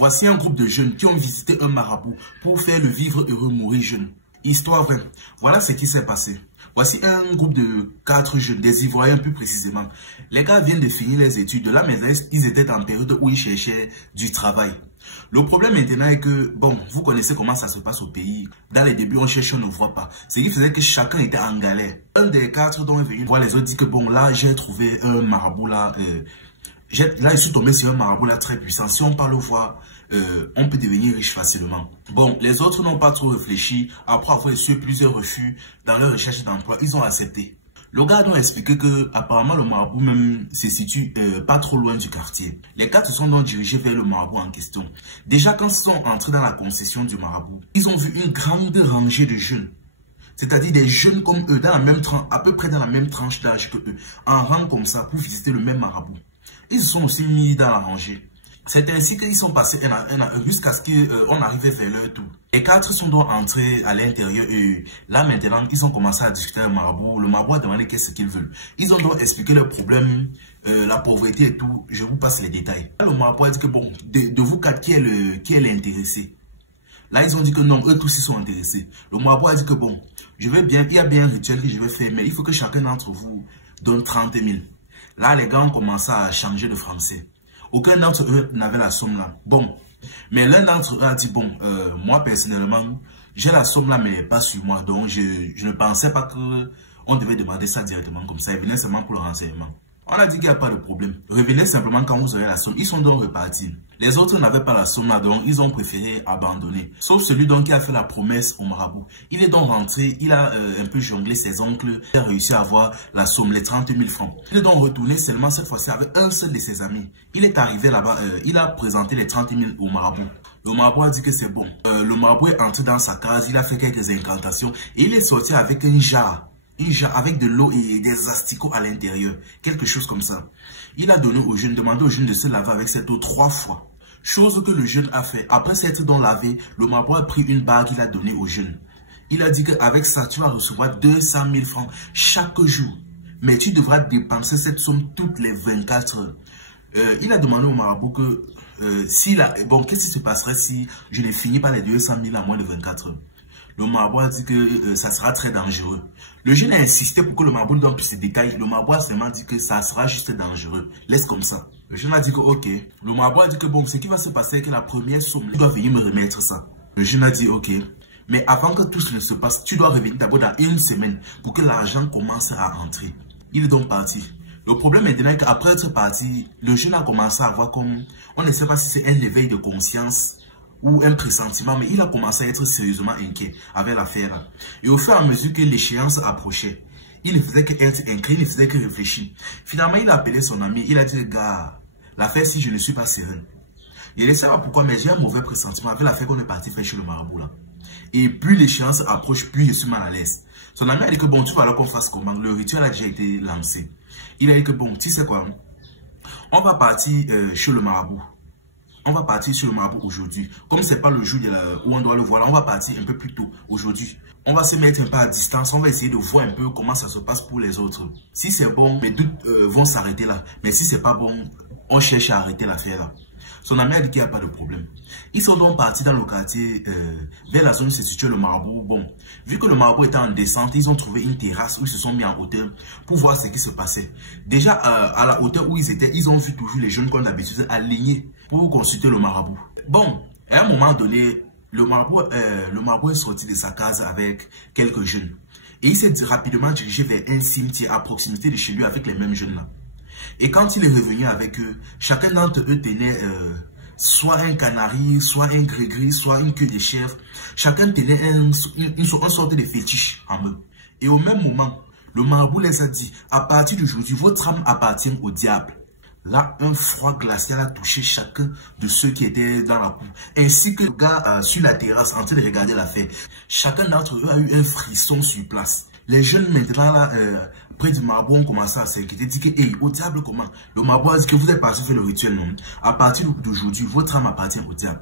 Voici un groupe de jeunes qui ont visité un marabout pour faire le vivre heureux, mourir jeune. Histoire vraie. Voilà ce qui s'est passé. Voici un groupe de 4 jeunes, des Ivoiriens plus précisément. Les gars viennent de finir les études. De là, mais ils étaient en période où ils cherchaient du travail. Le problème maintenant est que, bon, vous connaissez comment ça se passe au pays. Dans les débuts, on cherche, on ne voit pas. Ce qui faisait que chacun était en galère. Un des 4 dont est venu voir les autres dit que, bon, là, j'ai trouvé un marabout là. Là, je suis tombé sur un marabout là très puissant. Si on parle voix, on peut devenir riche facilement. Bon, les autres n'ont pas trop réfléchi. Après avoir reçu plusieurs refus dans leur recherche d'emploi, ils ont accepté. Le gars nous a expliqué que apparemment le marabout même se situe pas trop loin du quartier. Les 4 se sont donc dirigés vers le marabout en question. Déjà quand ils sont entrés dans la concession du marabout, ils ont vu une grande rangée de jeunes. C'est-à-dire des jeunes comme eux, dans la même tranche, à peu près dans la même tranche d'âge que eux, en rang comme ça pour visiter le même marabout. Ils se sont aussi mis dans la rangée. C'est ainsi qu'ils sont passés jusqu'à ce qu'on arrivait vers leur tour. Les 4 sont donc entrés à l'intérieur et là maintenant, ils ont commencé à discuter avec le marabout. Le marabout a demandé qu'est-ce qu'ils veulent. Ils ont donc expliqué leurs problèmes, la pauvreté et tout. Je vous passe les détails. Là, le marabout a dit que bon, de vous 4, qui est l'intéressé? Là, ils ont dit que non, eux tous ils sont intéressés. Le marabout a dit que bon, je vais bien, il y a bien un rituel que je vais faire, mais il faut que chacun d'entre vous donne 30 000. Là, les gars ont commencé à changer de français. Aucun d'entre eux n'avait la somme là. Bon, mais l'un d'entre eux a dit, bon, moi personnellement, j'ai la somme là, mais pas sur moi. Donc, je ne pensais pas qu'on devait demander ça directement comme ça. Il venait seulement pour le renseignement. On a dit qu'il n'y a pas de problème. Revenez simplement quand vous aurez la somme. Ils sont donc repartis. Les autres n'avaient pas la somme là, donc ils ont préféré abandonner. Sauf celui donc qui a fait la promesse au marabout. Il est donc rentré, il a un peu jonglé ses oncles, il a réussi à avoir la somme, les 30 000 francs. Il est donc retourné seulement cette fois-ci avec un seul de ses amis. Il est arrivé là-bas, il a présenté les 30 000 au marabout. Le marabout a dit que c'est bon. Le marabout est entré dans sa case, il a fait quelques incantations et il est sorti avec un jarre. Avec de l'eau et des asticots à l'intérieur. Quelque chose comme ça. Il a donné au jeune, demandé au jeune de se laver avec cette eau 3 fois. Chose que le jeune a fait. Après s'être donc lavé, le marabout a pris une bague qu'il a donnée au jeune. Il a dit qu'avec ça, tu vas recevoir 200 000 francs chaque jour. Mais tu devras dépenser cette somme toutes les 24 heures. Il a demandé au marabout que, bon, qu'est-ce qui se passerait si je ne finis pas les 200 000 à moins de 24 heures. Le marabout a dit que ça sera très dangereux. Le jeune a insisté pour que le marabout lui donne plus de détails. Le marabout a seulement dit que ça sera juste dangereux. Laisse comme ça. Le jeune a dit que ok. Le marabout a dit que bon, ce qui va se passer est que la première somme, tu dois venir me remettre ça. Le jeune a dit ok. Mais avant que tout cela se passe, tu dois revenir d'abord dans 1 semaine pour que l'argent commence à entrer. Il est donc parti. Le problème maintenant est qu'après être parti, le jeune a commencé à voir comme, on ne sait pas si c'est un éveil de conscience ou un pressentiment, mais il a commencé à être sérieusement inquiet avec l'affaire. Et au fur et à mesure que l'échéance approchait, il ne faisait qu'être inquiet, il ne faisait que réfléchir. Finalement, il a appelé son ami, il a dit, gars, l'affaire si je ne suis pas serein. Je ne sais pas pourquoi, mais j'ai un mauvais pressentiment avec l'affaire qu'on est parti faire chez le marabout là. Et plus l'échéance approche, plus je suis mal à l'aise. Son ami a dit que bon, tu vas alors qu'on fasse comment? Le rituel a déjà été lancé. Il a dit que bon, tu sais quoi? On va partir chez le marabout. On va partir sur le marabout aujourd'hui. Comme ce n'est pas le jour où on doit le voir, on va partir un peu plus tôt aujourd'hui. On va se mettre un peu à distance. On va essayer de voir un peu comment ça se passe pour les autres. Si c'est bon, mes doutes vont s'arrêter là. Mais si c'est pas bon, on cherche à arrêter l'affaire là. Son ami a dit qu'il n'y a pas de problème. Ils sont donc partis dans le quartier, vers la zone où se situait le marabout. Bon, vu que le marabout était en descente, ils ont trouvé une terrasse où ils se sont mis en hauteur pour voir ce qui se passait. Déjà, à la hauteur où ils étaient, ils ont vu toujours les jeunes comme d'habitude alignés pour consulter le marabout. Bon, à un moment donné, le marabout est sorti de sa case avec quelques jeunes. Et il s'est rapidement dirigé vers un cimetière à proximité de chez lui avec les mêmes jeunes là. Et quand il est revenu avec eux, chacun d'entre eux tenait soit un canari, soit un gris-gris, soit une queue de chèvre. Chacun tenait une sorte de fétiche en eux. Et au même moment, le marabout les a dit, à partir d'aujourd'hui, votre âme appartient au diable. Là, un froid glacial a touché chacun de ceux qui étaient dans la cour, ainsi que le gars sur la terrasse en train de regarder l'affaire. Chacun d'entre eux a eu un frisson sur place. Les jeunes maintenant là, près du marabout ont commencé à s'inquiéter, dit que, hey, au diable comment? Le marabout a dit que vous êtes parti faire le rituel, non? À partir d'aujourd'hui, votre âme appartient au diable.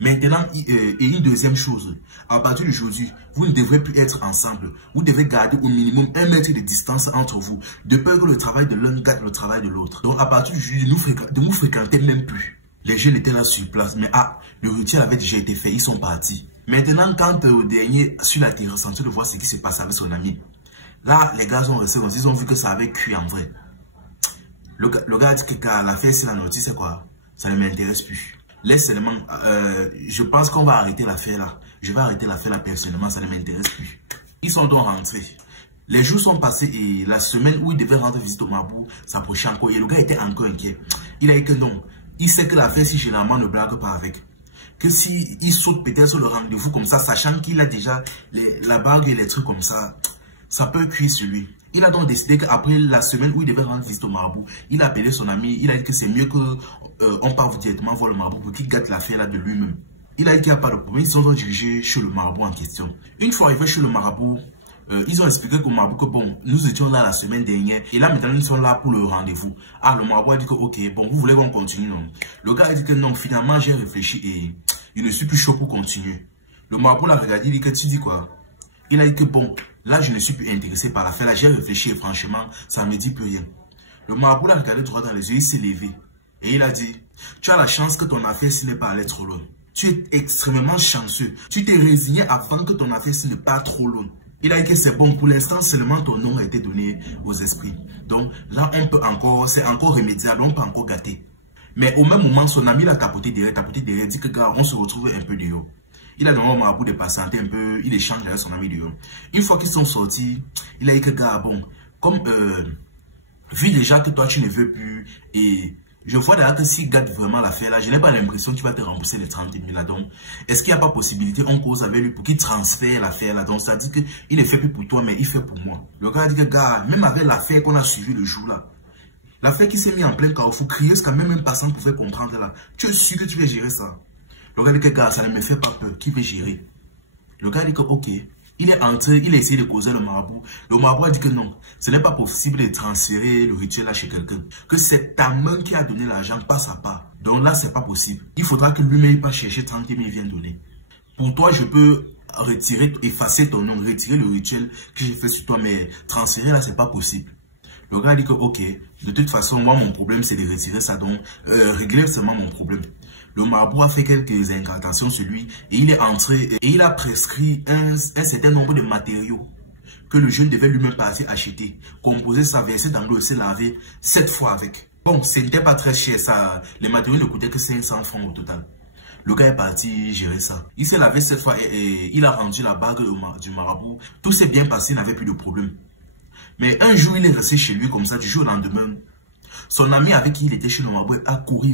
Maintenant, et une deuxième chose, à partir d'aujourd'hui, vous ne devrez plus être ensemble. Vous devez garder au minimum 1 mètre de distance entre vous, de peur que le travail de l'un gâte le travail de l'autre. Donc à partir d'aujourd'hui, ne vous fréquentez même plus. Les jeunes étaient là sur place, mais le rituel avait déjà été fait, ils sont partis. Maintenant, quand au dernier, sur la terrasse, en train de voir ce qui se passe avec son ami, là, les gars sont restés, ils ont vu que ça avait cuit en vrai. Le gars a dit que l'affaire, c'est la notice, c'est quoi? Ça ne m'intéresse plus. Laisse seulement, je pense qu'on va arrêter l'affaire là. Je vais arrêter l'affaire là personnellement, ça ne m'intéresse plus. Ils sont donc rentrés. Les jours sont passés et la semaine où il devait rendre visite au marabout s'approchait encore et le gars était encore inquiet. Il a dit que non, il sait que l'affaire si généralement ne blague pas avec. Que si il saute peut-être sur le rendez-vous comme ça, sachant qu'il a déjà la bague et les trucs comme ça, ça peut cuire sur lui. Il a donc décidé qu'après la semaine où il devait rendre visite au marabout, il a appelé son ami, il a dit que c'est mieux qu'on parte directement voir le marabout pour qu'il gâte l'affaire là de lui-même. Il a dit qu'il n'y a pas de problème, ils sont donc dirigés chez le marabout en question. Une fois arrivés chez le marabout, ils ont expliqué au marabout que bon, nous étions là la semaine dernière et là maintenant ils sont là pour le rendez-vous. Le marabout a dit que ok, bon, vous voulez qu'on continue, non? Le gars a dit que non, finalement j'ai réfléchi et il ne suis plus chaud pour continuer. Le marabout l'a regardé, il dit que tu dis quoi? Il a dit que bon, là je ne suis plus intéressé par l'affaire, là j'ai réfléchi et franchement, ça ne me dit plus rien. Le marabout l'a regardé droit dans les yeux, il s'est levé et il a dit, tu as la chance que ton affaire s'il n'est pas allé trop loin. Tu es extrêmement chanceux. Tu t'es résigné avant que ton affaire s'il n'est pas trop loin. Il a dit que c'est bon, pour l'instant seulement ton nom a été donné aux esprits. Donc là on peut encore, c'est encore remédiable, on peut encore gâter. Mais au même moment, son ami l'a tapoté derrière, dit que gars, on se retrouve un peu dehors. Il a demandé au marabout de patienter un peu, il échange avec son ami dehors. Une fois qu'ils sont sortis, il a dit que gars, bon, comme vu déjà que toi tu ne veux plus, et je vois d'ailleurs que s'il gâte vraiment l'affaire là, je n'ai pas l'impression que tu vas te rembourser les 30 000 là. Donc, est-ce qu'il n'y a pas possibilité, on cause avec lui pour qu'il transfère l'affaire là? Donc, ça dit qu'il ne fait plus pour toi, mais il fait pour moi. Le gars a dit que gars, même avec l'affaire qu'on a suivi le jour là, l'affaire qui s'est mise en plein carrefour, crier ce que même un passant pouvait comprendre là. Tu es sûr que tu veux gérer ça? Le gars dit que gars, ça ne me fait pas peur, qui veut gérer? Le gars dit que ok. Il est entré, il a essayé de causer le marabout. Le marabout a dit que non, ce n'est pas possible de transférer le rituel là chez quelqu'un. Que c'est ta main qui a donné l'argent, pas sa part. Donc là, c'est pas possible. Il faudra que lui-même pas chercher 30 000 et vienne donner. Pour toi, je peux retirer, effacer ton nom, retirer le rituel que j'ai fait sur toi, mais transférer là, c'est pas possible. Le gars a dit que ok, de toute façon, moi, mon problème, c'est de retirer ça. Donc, régler seulement mon problème. Le marabout a fait quelques incantations sur lui et il est entré et il a prescrit un certain nombre de matériaux que le jeune devait lui-même passer acheter, composer ça, verser dans l'eau et se laver 7 fois avec. Bon, ce n'était pas très cher ça, les matériaux ne coûtaient que 500 francs au total. Le gars est parti gérer ça. Il s'est lavé 7 fois et il a rendu la bague du marabout. Tout s'est bien passé, il n'avait plus de problème. Mais un jour, il est resté chez lui comme ça, du jour au lendemain. Son ami avec qui il était chez le marabout a couru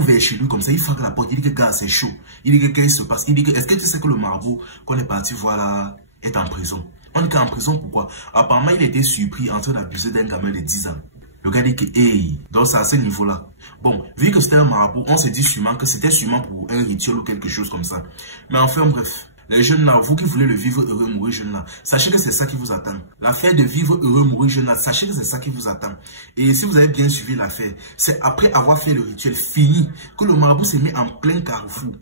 vers chez lui comme ça, il frappe la porte, il dit que gars c'est chaud, il dit que qu'est-ce qui se passe, il dit que est-ce que tu sais que le marabout qu'on est parti voir là est en prison? On est en prison pourquoi? Apparemment il était surpris en train d'abuser d'un gamin de 10 ans. Le gars dit que hey, donc c'est à ce niveau là. Bon, vu que c'était un marabout, on s'est dit sûrement que c'était sûrement pour un rituel ou quelque chose comme ça. Mais enfin bref. Les jeunes là, vous qui voulez le vivre heureux, mourir jeune là, sachez que c'est ça qui vous attend. L'affaire de vivre heureux, mourir jeune là, sachez que c'est ça qui vous attend. Et si vous avez bien suivi l'affaire, c'est après avoir fait le rituel fini que le marabout s'est mis en plein carrefour.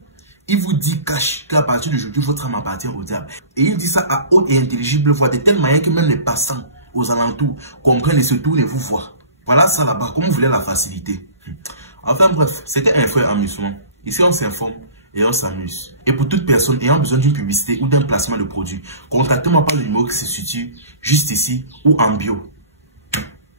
Il vous dit cache qu'à partir d'aujourd'hui, votre âme appartient au diable. Et il dit ça à haute et intelligible voix, de telle manière que même les passants aux alentours comprennent et se tournent et vous voient. Voilà ça là-bas, comme vous voulez la facilité. Enfin bref, c'était un vrai amusement. Ici on s'informe et on s'amuse. Et pour toute personne ayant besoin d'une publicité ou d'un placement de produit, contactez-moi par le numéro qui se situe juste ici ou en bio.